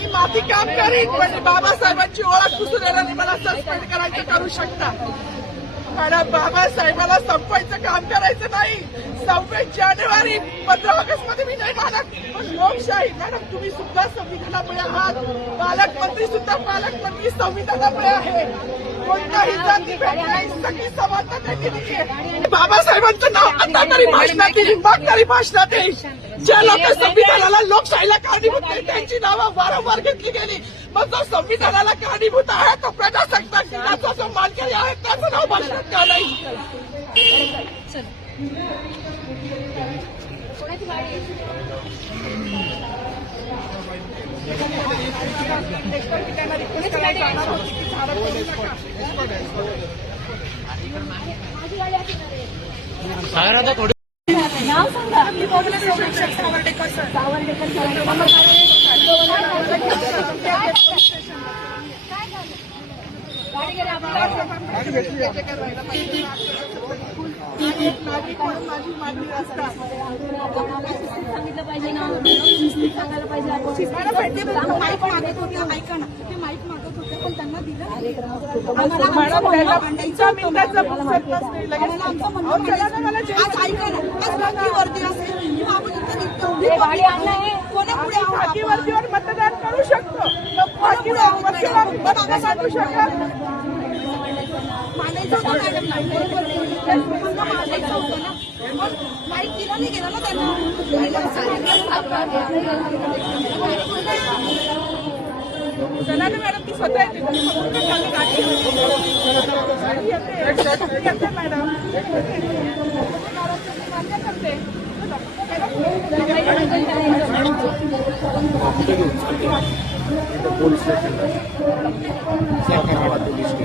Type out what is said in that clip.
मी माती काम करीन पण म्हणजे बाबासाहेबांची ओळख पुसून मला सस्पेंड करायचं करू शकता. मॅडम बाबासाहेबाला संपवायचं काम करायचं नाही. सव्वीस जानेवारी पंधरा ऑगस्टमध्ये मी नाही मानत. पण लोकशाही मॅडम तुम्ही सुद्धा संविधानामुळे आहात. पालकमंत्री सुद्धा पालकमंत्री संविधानामुळे आहे. कोणताही जाती नाही. सगळी समानता त्यांनी दिली आहे. बाबासाहेबांचं नाव आता तरी भाषणात येईल मग तरी भाषणात येईल ज्या लोक संविधानाला लोकशाहीला कारणीभूत नाही त्यांची नावं वारंवार घेतली गेली. मग जो संविधानाला कारणीभूत आहे तो प्रजासत्ताक दिनाचा जो मानकरी आहे त्याचं नाव भाषणात का नाही? नाव सांगा शिक्षक सांगितलं पाहिजे ना. सांगायला पाहिजे आपण. माईक मागत होते ऐका ना. ते माईक मागत होते पण त्यांना दिलं आम्हाला आज ऐका ना आज वर्दी असेल. किंवा आपण? वर्दीवर मतदान करू शकतो. चला ना मॅडम ती स्वतः येते तुम्ही फक्त खाली गाडी गाडी येते येते मॅडम मान्य करते पोलीस स्टेशन पोलीस स्टेशन